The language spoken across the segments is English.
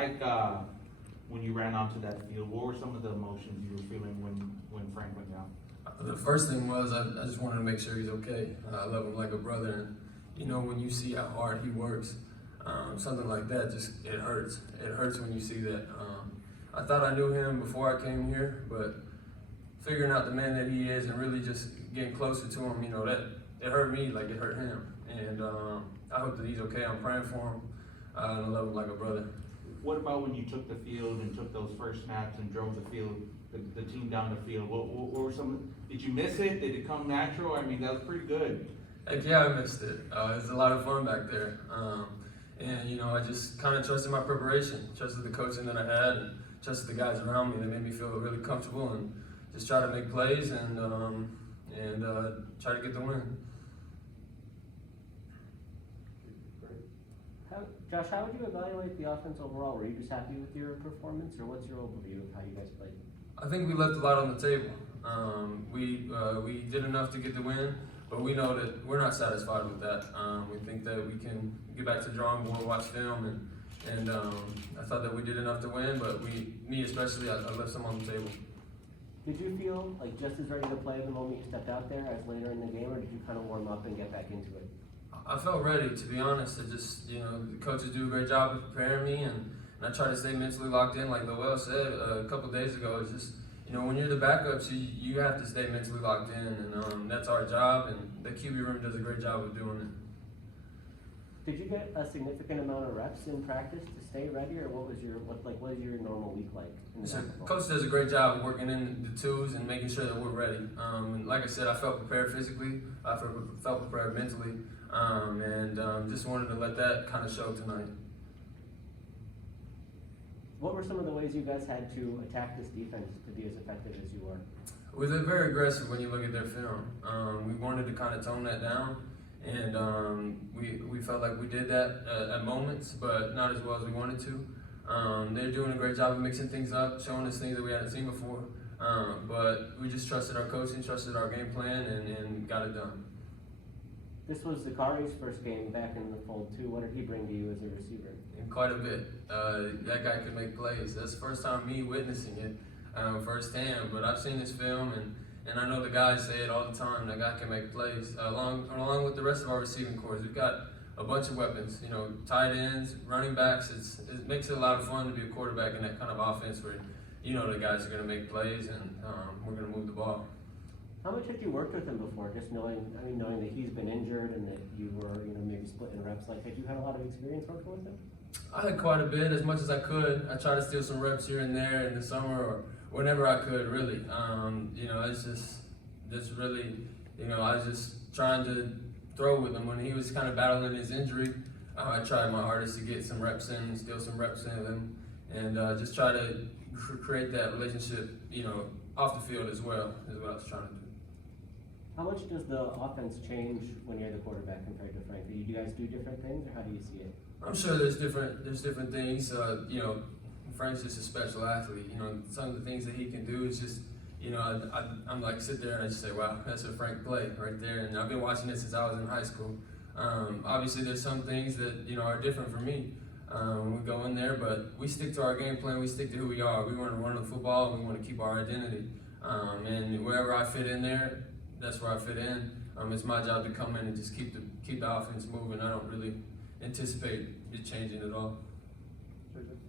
like when you ran onto that field? What were some of the emotions you were feeling when Frank went down? The first thing was I just wanted to make sure he's okay. I love him like a brother, and you know, when you see how hard he works, something like that it hurts. It hurts when you see that. I thought I knew him before I came here, but figuring out the man that he is and really just getting closer to him, you know, that it hurt me like it hurt him. And I hope that he's okay. I'm praying for him. I love him like a brother. What about when you took the field and took those first snaps and drove the field, the team down the field? What were some? Did you miss it? Did it come natural? I mean, that was pretty good. Heck yeah, I missed it. It was a lot of fun back there. And you know, I just kind of trusted my preparation, trusted the coaching that I had, and trusted the guys around me. They made me feel really comfortable and just try to make plays and try to get the win. Josh, how would you evaluate the offense overall? Were you just happy with your performance, or what's your overview of how you guys played? I think we left a lot on the table. We did enough to get the win, but we know that we're not satisfied with that. We think that we can get back to the drawing board, watch film, and I thought that we did enough to win, but me especially, I left some on the table. Did you feel like just as ready to play the moment you stepped out there as later in the game, or did you kind of warm up and get back into it? I felt ready, to be honest. It just, you know, the coaches do a great job of preparing me, and I try to stay mentally locked in. Like Lowell said a couple days ago, it's just, you know, when you're the backups, you have to stay mentally locked in, and that's our job, and the QB room does a great job of doing it. Did you get a significant amount of reps in practice to stay ready, or what is your normal week like? So coach does a great job of working in the twos and making sure that we're ready. And like I said, I felt prepared physically, I felt prepared mentally, and just wanted to let that kind of show tonight. What were some of the ways you guys had to attack this defense to be as effective as you were? We were very aggressive when you look at their film. We wanted to kind of tone that down, and we felt like we did that at moments, but not as well as we wanted to. They're doing a great job of mixing things up, showing us things that we hadn't seen before, but we just trusted our coaching, trusted our game plan, and got it done. This was Zakari's first game back in the fold too. What did he bring to you as a receiver? And quite a bit. That guy could make plays. That's the first time me witnessing it firsthand, but I've seen his film, and I know the guys say it all the time, that guy can make plays. Along with the rest of our receiving corps, we've got a bunch of weapons, you know, tight ends, running backs. It makes it a lot of fun to be a quarterback in that kind of offense where you know the guys are going to make plays and we're going to move the ball. How much had you worked with him before? Just knowing that he's been injured and that you were, maybe splitting reps. Like, had you had a lot of experience working with him? I had quite a bit, as much as I could. I tried to steal some reps here and there in the summer or whenever I could, really. It's just really, I was just trying to throw with him. When he was kind of battling his injury, I tried my hardest to get some reps in, steal some reps in with him, and just try to create that relationship, off the field as well, is what I was trying to do. How much does the offense change when you're the quarterback compared to Frank? Do you guys do different things, or how do you see it? I'm sure there's different things. Frank's just a special athlete. Some of the things that he can do is just, I'm like sit there and I just say, wow, that's a Frank play right there. And I've been watching it since I was in high school. Obviously, there's some things that are different for me when we go in there, but we stick to our game plan. We stick to who we are. We want to run the football. And we want to keep our identity. And wherever I fit in there, that's where I fit in. It's my job to come in and just keep the offense moving. I don't really anticipate it changing at all.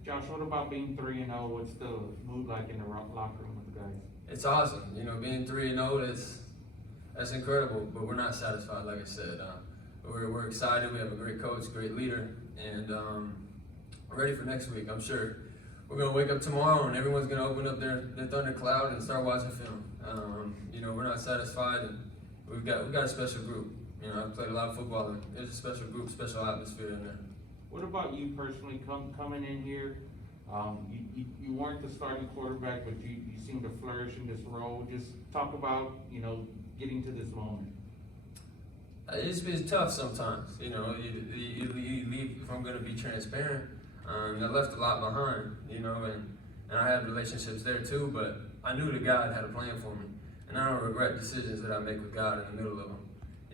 Josh, what about being 3-0? What's the mood like in the locker room with the guys? It's awesome. Being 3-0, that's incredible. But we're not satisfied, like I said. We're excited. We have a great coach, great leader, and we're ready for next week. I'm sure we're gonna wake up tomorrow and everyone's gonna open up their thundercloud and start watching film. We're not satisfied, and we got a special group. I've played a lot of football, and there's a special group, special atmosphere in there. What about you personally coming in here? You weren't the starting quarterback, but you seem to flourish in this role. Just talk about getting to this moment. It's been tough sometimes. You leave, if I'm going to be transparent. I left a lot behind, and I had relationships there too, but I knew that God had a plan for me. And I don't regret decisions that I make with God in the middle of them.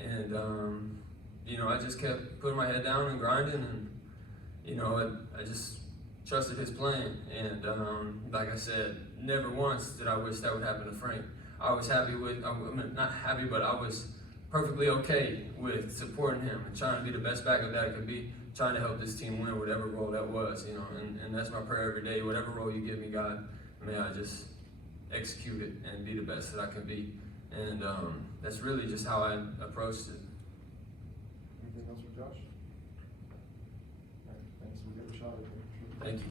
And, I just kept putting my head down and grinding, and, I just trusted his plan. And like I said, never once did I wish that would happen to Frank. I was happy with, I mean, not happy, but I was perfectly okay with supporting him and trying to be the best backup that I could be, trying to help this team win whatever role that was, you know, and that's my prayer every day. Whatever role you give me, God, may I just execute it and be the best that I can be. And that's really just how I approached it. Anything else for Josh? All right, thanks. We'll give it a shot. Thank you.